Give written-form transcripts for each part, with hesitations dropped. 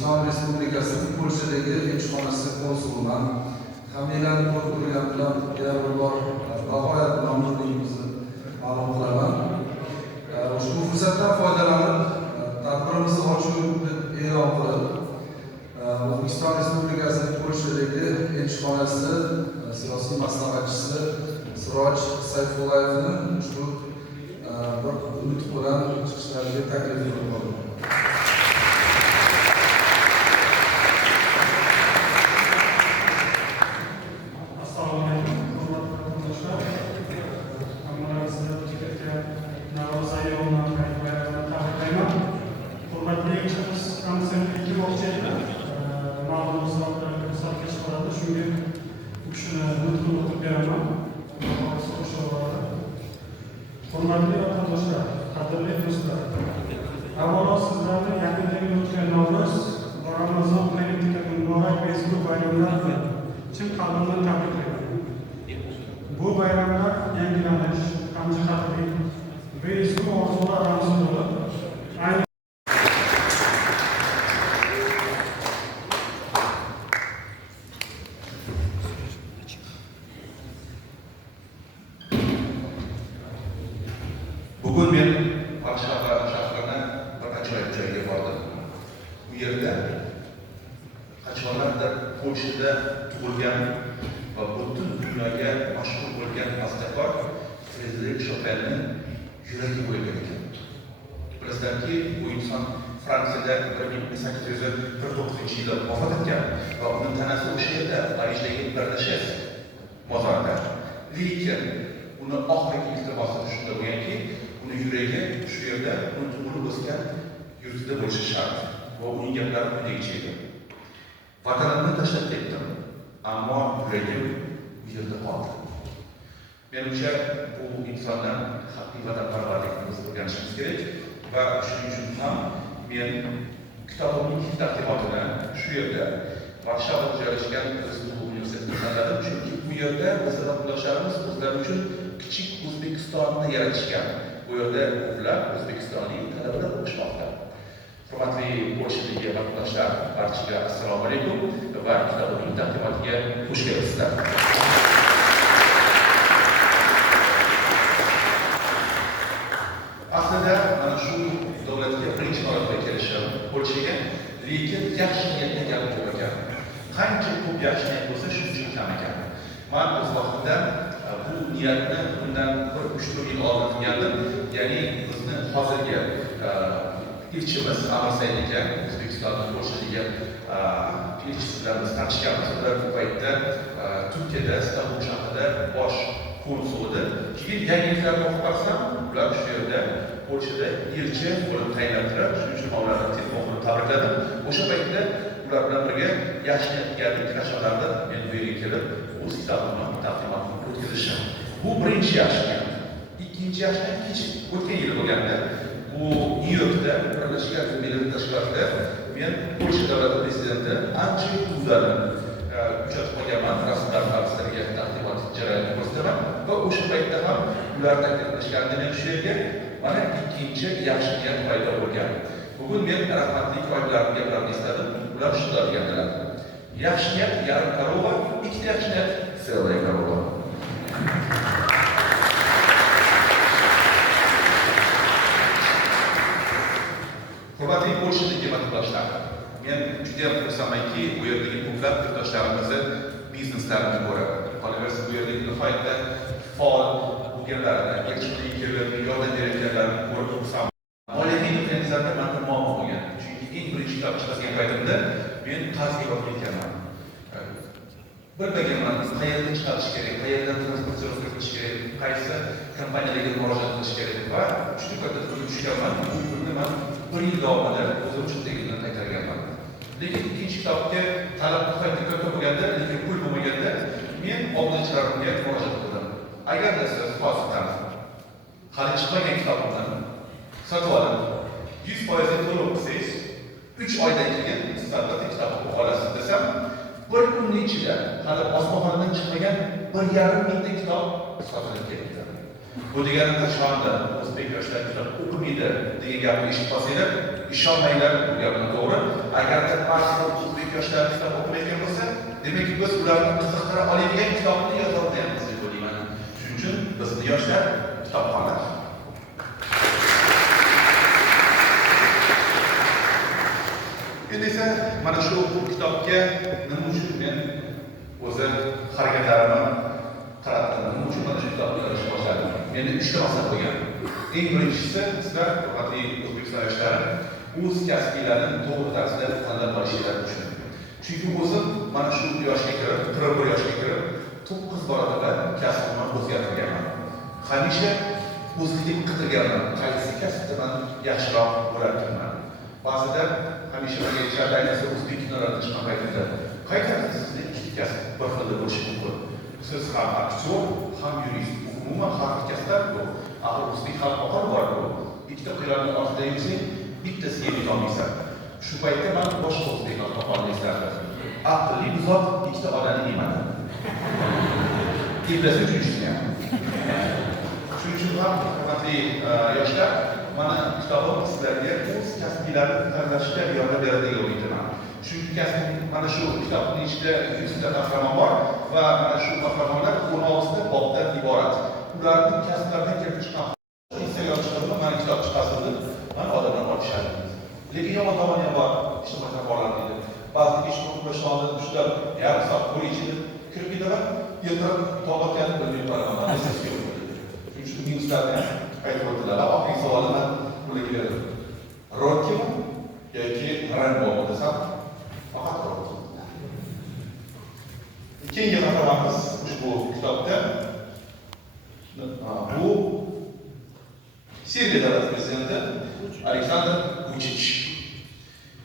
O'zbekiston Respublikasining Polshadagi elchixonasi konsuliman familiyani ko'rib turgan bilan yana bir bor bag'oyat mamnunligimizni ma'lum qilaman. Ushbu fursatdan foydalanib tadbirimizni ochuvni e'lon qilib, O'zbekiston Respublikasining Polshadagi elchixonasi siyosiy maslahatchisi Siroj Sayfullayevni ushbu bir nutq bilan chiqishlariga taklif qilib Hurmatli vatandoshlar, qadrli do'stlar, avvalo sizlarni yaqindagi o'tgan Navro'z va Ramazon hayitiga muborak va ezgu bayramlar bilan chin qalbimdan tabriklayman. Bu bayramlar yangilanish, hamjihatlik va ezgu orzular ramzi bo'lib, bugun men Varshava shahridan bir ajoyib joyga bordim. Bu yerda qachonlardir Polshada tug'ilgan va butun dunyoga mashhur bo'lgan bastakor Frederik Chopinning yuragi bo'lgan ekan. Bilasizlarki, bu inson Fransiyada 1849-yilda vafot etgan va uning tanasi o'sha yerda Parijdagi Berdashes mozorida. Lekin uni oxirgi iltimosi shunda bo'lganki, uni yuragi shu yerda uni tug'ilib o'sgan yurtida bo'lishi shart va uning gaplari quyidagicha edi. Vatanimni tashlab ketdim, ammo yuragim bu yerda qoldi. Menimcha bu insondan haqiqiy vatanparvarlikni biz o'rganishimiz kerak va shuning uchun ham men kitobimning ilk taqdimotini shu yerda Varshavada joylashgan Prezident universitetida tanladim, chunki bu yerda bizning vatandoshlarimiz o'zlari uchun kichik O'zbekistonni yaratishgan. Bu yerda ko'plab o'zbekistonlik talabalar o'qishmoqda. Hurmatli Polshadagi vatandoshlar, barchaga assalomu alaykum va kitobimning taqdimotiga xush kelibsizlar. Aslida mana shu davlatga birinchi marotaba kelishim Polshaga, lekin yaxshi niyatda kelib bo'lgan. Qancha ko'p yaxshi niyat bo'lsa, shuncha kam ekan. Men o'z vaqtida bu niyatni bundan 3-4 yil oldin qilgandim. Ya'ni bizni hozirgi elchimiz Amir Said aka O'zbekistonning Polshadagi elchisi bilan biz tanishganmiz. Ular bu paytda Turkiyada, Istanbul shahrida bosh konsul edi. Keyin yangiliklarni o'qib qolsam, ular shu yerda Polshada elchi bo'lib tayinlandilar. Shuning uchun ularni telefon qilib tabrikladim. O'sha paytda ular bilan birga yaxshi niyatga qashqalarida men bu yerga kelib o'z kitobimni taqdimotini o'tkazishim. Bu birinchi yaxshi niyat. Ikkinchi yaxshi niyat o'tgan yil bo'lganda bu Nyu-Yorkda Birlashgan Millatlar Tashkilotida men Polsha davlati prezidenti Andrzej Dudani uchratib qolganman, rasmlar xavfsizlariga taqdimot jarayonini ko'rsataman va o'sha paytda ham ular taklif qilishganida shu yerga mana ikkinchi yaxshi niyat paydo bo'lgan. Bugun men rahmatli oilalarning gaplarini esladim. Ular shunday deganlar: yaxshi niyat yarim korova, ikkita yaxshi niyat целая korova. Hurmatli Polshadagi vatandoshlar, men juda ham xursandmanki, bu yerdagi ko'plab yurtdoshlarimizni bizneslarini ko'rib, qolaversa bu yerdagi nihoyatda faol bo'lganlarni, elchilikka kelib yordam berayotganlarni ko'rib xursandman. Moliyaviy mexanizmda menda muammo bo'lgan. Chunki eng birinchi kitob chiqargan paytimda men qarzga borib ketganman. Bilmaganman, qayerdan chiqarish kerak, qayerdan transportировка qilish kerak, qaysi kompaniyalarga murojaat qilish kerak va juda katta pulga tushganman. Bu pulni men 1 yil davomida o'zim uchun tekindan qaytarganman. Lekin ikkinchi kitobga talab nihoyatda katta bo'lganda, lekin pul bo'lmaganda men obunachilarimga murojaat qildim. Agarda siz hozirdan hali chiqmagan kitobimni sotib olib 100% to'lov qilsangiz 3 oydan keyin siz albatta kitobni o'qib olasiz desam, bir kunning ichida hali osmonxonadan chiqmagan 1,5 mingta kitob sotilib ketdi. Bu degani qachonda o'zbek yoshlari kitob o'qimaydi degan gapni eshitib qolsanglar, ishonmanglar, bu gapni to'g'ri. Agarda demak biz ularni qiziqtira oladigan kitobni yozolmayapmiz deb o'ylayman. Shuning uchun bizni yoshlar kitobxonlar. Endi esa mana shu kitobga nima uchun men o'zi harakatlarimni qaratdim, nima uchun mana shu kitobni yozishni boshladim. Meni 3 ta maqsad bo'lgan. Eng birinchisi, sizlar faqatli O'zbekiston yoshlari o'z kasbiylarini to'g'ri tarzda tanlab olishlarini uchun. Chunki o'zim mana shu yoshga kirib, 41 yoshga kirib, 9 barobar kasbimni o'zgartirganman. Hamisha o'zligimni qidirganman, qaysi kasbda man yaxshiroq bo'larkanman. Ba'zida hamisha menga aytishardi, ayniqsa o'zbek kinolarida chiqqan paytimda, qaytasiz sizning ikki kasb bir xilda bo'lishi mumkin. Siz ham aktyor, ham yurist, umuman har bir kasblar bu. Axir o'zbek xalq oqar bor bu. Ikkita quylarni ortida yursang, bittasiga yetolmaysan. Shu paytda men boshqa o'zbek xalq topolmay istardim. Aqlli zot ikkita odamni yemadi. Iblasi uchun. Shuning uchun ham hurmatli yoshlar, mana kitobim sizlarga o'z kasbiylarini tanlashga yordam beradi deb o'ylayman. Chunki kasb mana shu kitobning ichida 100 ta qahramon bor va mana shu qahramonlar 16 ta bobdan iborat. Ularning kasblaridan kelib chiqqan Instagram chiqarib, mana kitob chiqasin deb mana odamlar olishadi. Lekin yomon tomoni ham bor, ijtimoiy borlar deydi. Ba'zi ish qilishni ushlab, yarim soat bo'yicha kirib ketaman, ertalab to'g'ri bilmay qo'yaman. Shuning uchun minuslarni aytib o'tdilar. Oxirgi savolni men ularga berdim. Rokkim yoki Rambo desam, faqat Rokkim. Keyingi qahramonimiz ushbu kitobda bu Serbiya davlat prezidenti Aleksandr Vuchich.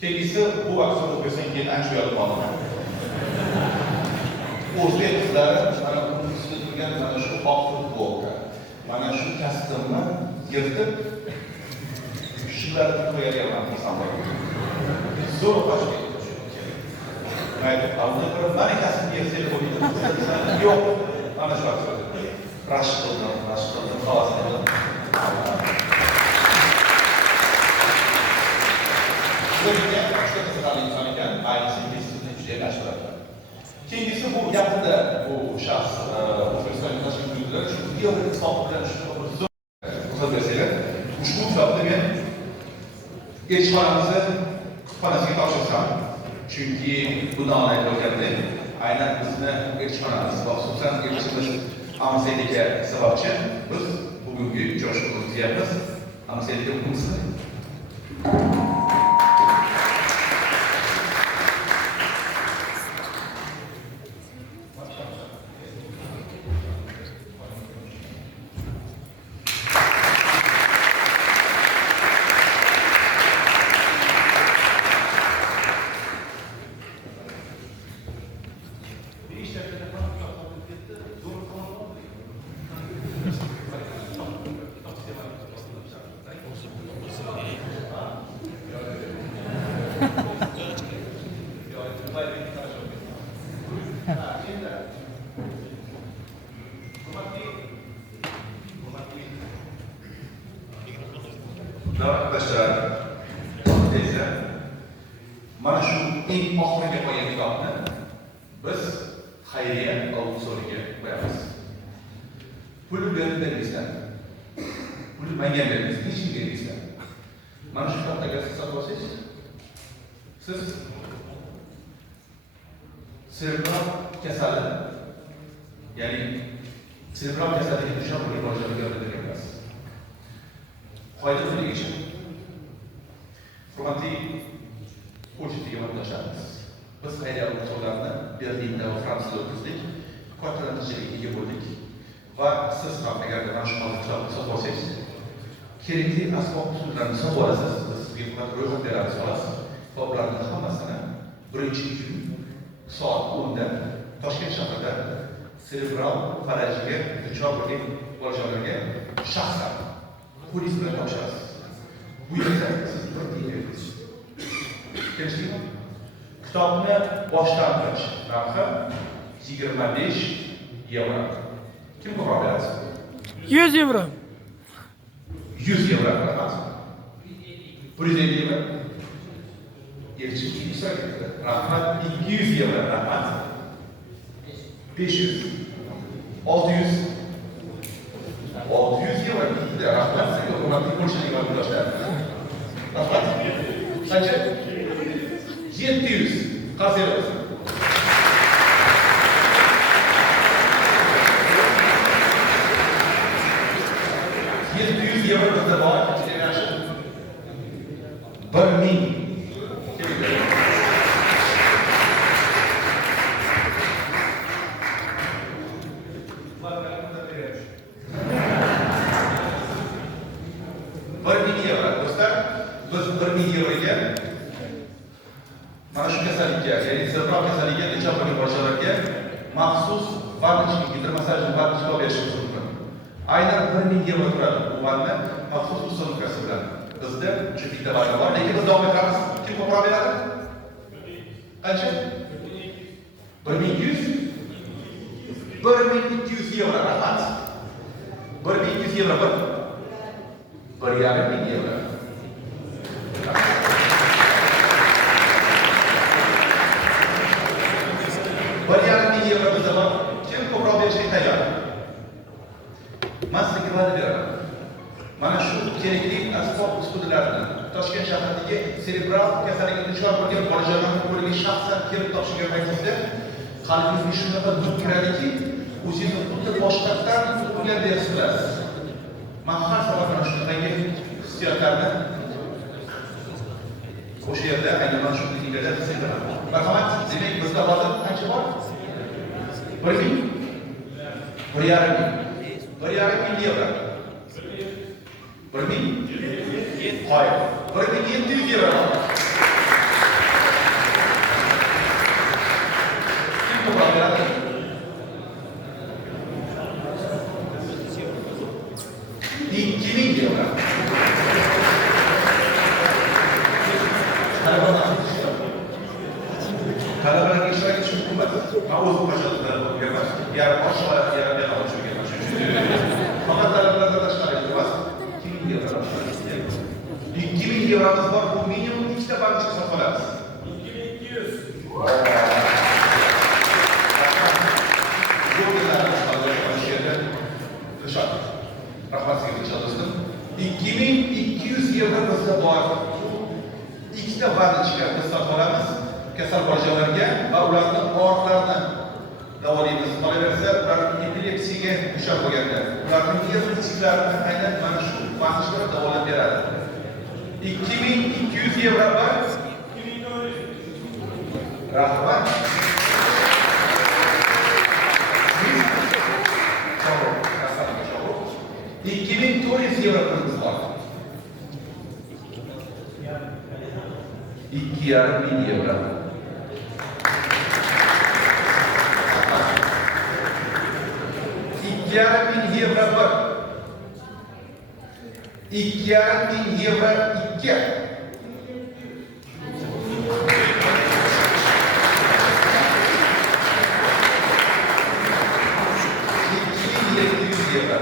Keyingisi bu aksor O'zbekistonga keyin ancha uyalib qoldi. O'zbek qizlari mana bunun ustida turgan mana shu oq futbolka, mana shu kasbimni yirtib shularni qo'yadigan insonlar. Zo'r qochib ketdi. Mayli, avval bir mana kasbni yirtib qo'ydim. Yo'q, ana shu aksor. Rashk qildim, xolos qildim. Sizlarga boshqa qiziqarli inson ekan, mayli sizni juda yaxshi. Keyingisi bu yaqinda bu shaxs O'zbekistonga tashrif buyurdilar. Shu videoni isbot bilan shu ruxsat bersanglar, ushbu kitobni men elchixonamizni kutubxonasiga topshirsam, chunki bundan aytayotganda aynan bizni elchixonamiz va xususan elchimiz Amselga sababchi biz bugungi uchrashuvni o'tkazamiz. Amselga muxlislar. Arkadaşlar, teyze, mana shu eng oxiriga qo'ygan kitobni biz xayriya auditoriyaga qo'yamiz. Pul berib bermaysizlar. Pul menga bermaysiz, hech kimga bermaysizlar. Mana shu kitobni agar siz sotib olsangiz, siz serebral kasali, ya'ni serebral kasaliga duchor bo'lib qolishga yordam Qoida bo'yicha hurmatli qo'shimchaga muhtojmiz. Biz xayriya auditoriyalarini Berlinda va Fransiyada o'tkazdik, katta natijaga ega bo'ldik va siz ham agar mana shu kitobni sotib olsangiz, kerakli asbob usullarni sotib olasiz, biz sizga faqat ro'yxat beramiz xolos. Kitoblarning hammasini birinchi kun soat 10 da Toshkent shahrida serebral falajiga duchor bo'lgan bolajonlarga shaxsan polis bilan topshirasiz. Bu yerda siz bir deyingiz. Kelishlikmi? Kitobni boshlang'ich narxi 25 euro. Kim ko'proq beradi? 100 euro. 100 euro rahmat. 150 euro. Elchi rahmat 200 euro rahmat. 500, 600, 600 euro gitti de rahmat sizga hurmatli Polshalik vatandoshlar. Rahmat. Qancha? 700. Qarsaymiz. 700 euro bizda bor, ichida yaxshi. 1000. Mana shu kasallikka, ya'ni sirroq kasalligiga duchor bo'lgan bolalarga maxsus vannachilik, gidromassajni vannachilik berishimiz mumkin. Aynan 1000 euro turadi. Bu vanna maxsus usulkasi bilan. Bizda shu bitta vanna bor, lekin biz davom etamiz. Kim ko'proq beradi? Qancha? 1100? 1200 euro, rahmat. 1200 euro bir. 1,5 euro. Bir euro bizda bor. Kim ko'proq berishga tayyor? Men sizga va'da beraman. Mana shu kerakli asbob uskunalarni Toshkent shahridagi serebral kasallikka duchor bo'lgan bolajonlarning qo'liga shaxsan kelib topshirgan paytingizda qalbingizga shunaqa duch kiradiki, o'zingizni xuddi boshqatdan tug'ilgandek his qilasiz. Men har safar mana shunaqangi hissiyotlarni o'sha yerda aynan mana shu klinikada his etaman. Marhamat, demak bizda hozir qancha bor? 1000? 1,5 euro. 1000? Hayır. 1700 euro. Kim ko'proq beradi? 2000 euro. Talabalarga ishtirok etish mumkin emas. Men o'zim qo'shimcha o'qigaman. Yarim osh va yarim yana o'qigaman. Faqat talabalardan tashqari emas. 2000 euro. 2000 euromiz bor. Bu minimum 2 ta bankochka sotib olamiz. 2200. Rahmat sizga do'stim. 2200 euro bizda bor. 2 ta bankochka biz sotib olamiz. Kasal bolajonlarga va ularning og'riqlarini davolaymiz. Qolaversa, ularning epilepsiyaga duchor bo'lganda, ularning nerv tizimlarini aynan mana shu vaqtda davolab beradi. 2200 euro bor. 2400. Rahmat. Sog' 2400 euro pulimiz bor. 2,5 euro. 2,5 euro bir. 2,5 euro ikki. 2,700 euro.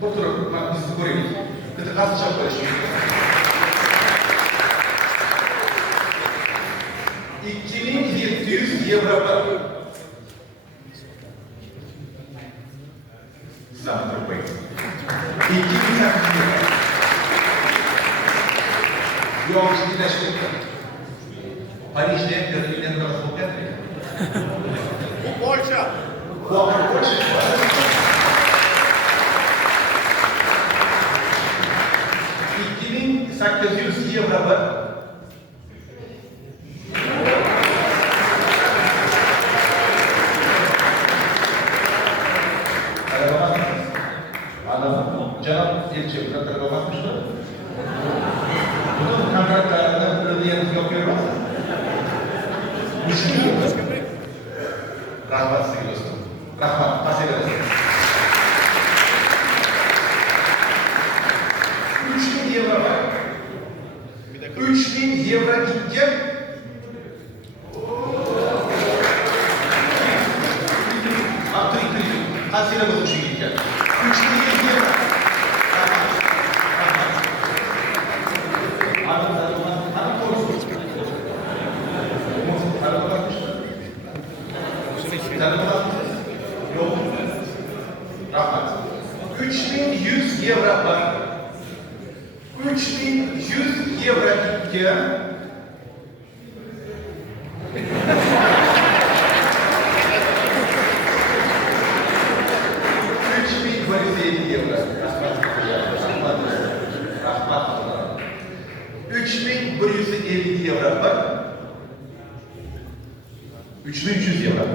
Bu turib, biz ko'raylik. Bitta qasd chop qo'yish mumkin. 2700 euro bir. Sizlarni turib qo'ying. 2800 euro. Yo'qishni tashkil. Parijda Berlindan biroz bo'lgan. Bu Polsha. Bu Polsha. 2800 euro bir. Janob elchi ularga bo'lmasmishmi? Butun kontraktlarni prezident yo'q bermasa. Rahmat sizga do'stim. Rahmat, tashakkur. 3000 euro var. 3000 euro ikki. Qancha bo'lsa shunga ikki. 3000 euro. Tanımak 3100 yevro bir. 3100 yevro ikki. 3150 yevro. Rahmat. 3150 yevro bir. 3300 yevro.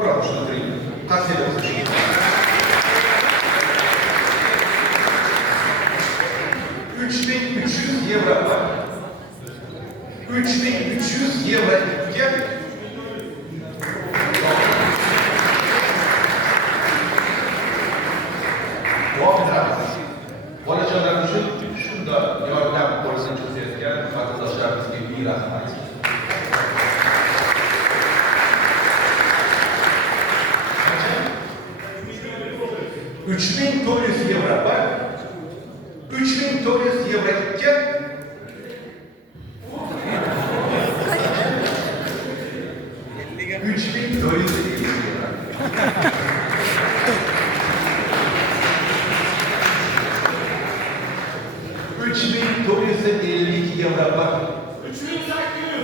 Bravo, şunu kırayım. Kaç yıl olsun? 3300 yevro var. 3300 yevro ikki. Bolajonlar uchun shunda yordam qo'lini cho'zayotgan vatandoshlarimizga ming rahmat. 3400 yevro var. 3400 yevro ikki. 3450 yevro. 3450 yevro var. 3800.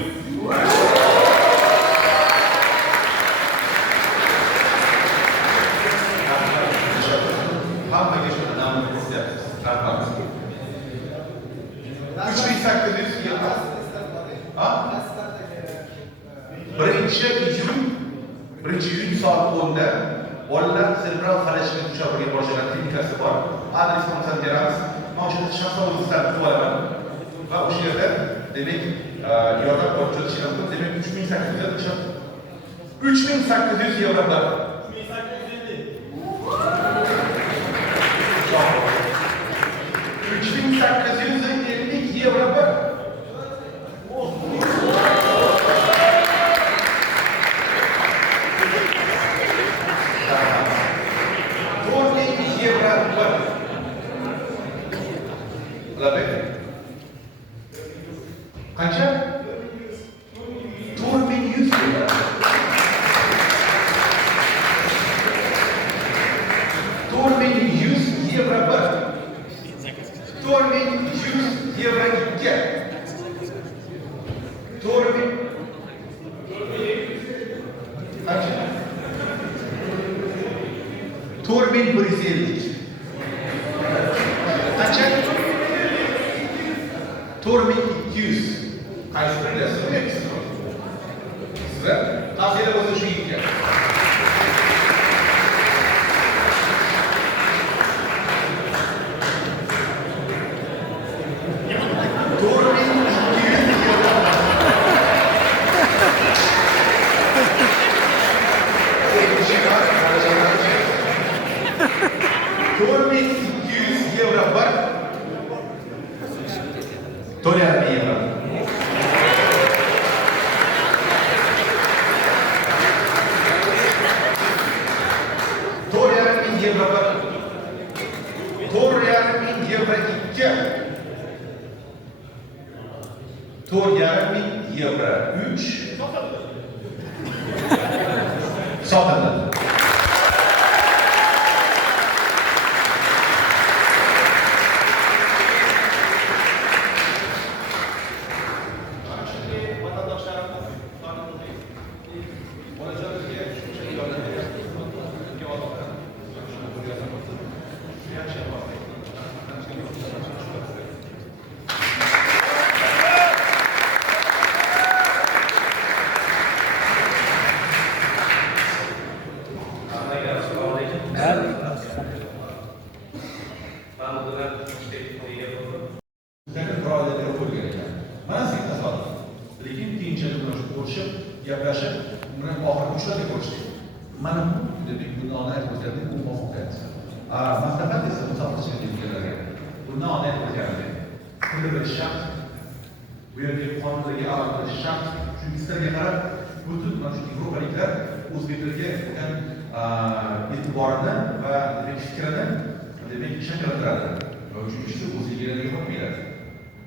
Hammaga shuni namni ko'rsatyapsiz. Rahmat. 3800 yevro. Ha? Birinchi iyun soat 10da bolalar cerebral falashga duchor bo'lgan bolalar klinikasi bor. Adresni ham beramiz. Men o'sha shaxsan o'zimdan kutib olaman. Va o'sha yerda demak yordam ko'rsatishlar mumkin. Demak 3800 yevro bir. 3850 yevro bir. Qancha? 4100 yevro. 4100 yevro bir. 4100 yevro ikki. 4000 qancha? 4150. Qancha? 4200. Qaysi birini so'rayapsiz? Sizlar tavsiya bo'lsa shu ikki. Yevro bir. 4,5 yevro. Yevro bir. 4,5 yevro ikki. 4,5 yevro 3. Sotildi. Gaplashib, uni oxirgi uchlarga ko'rishdik. Mana bu dedik, buni onayt o'zgardi, bu muvaffaqiyat. Maslahat esa mutaxassislarga buni onayt o'zgardi. Buni bilish shart. Bu yerga qonundagi alohida shart. Chunki sizlarga qarab, butun mana shu yevropaliklar o'zbek tiliga bo'lgan e'tiborini va fikrini demak shakllantiradi. Va uchinchisi o'ziga yo'qolmaydi.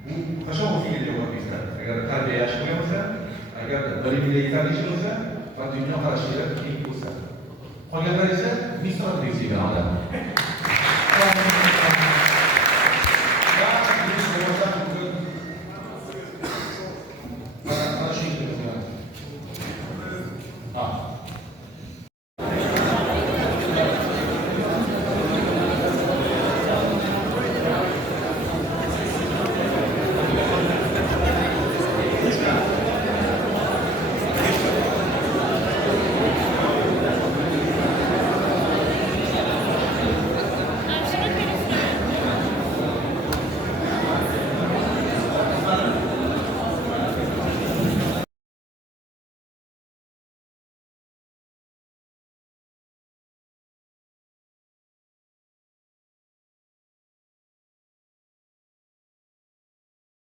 bu qachon o'zingga javob bersan? Agar tarbiya yaxshi bo'lgan bo'lsa, agar bilimga yetarlicha bo'lsa va dunyoqarashi keng bo'lsa. Qolganlar esa misol bergan odam.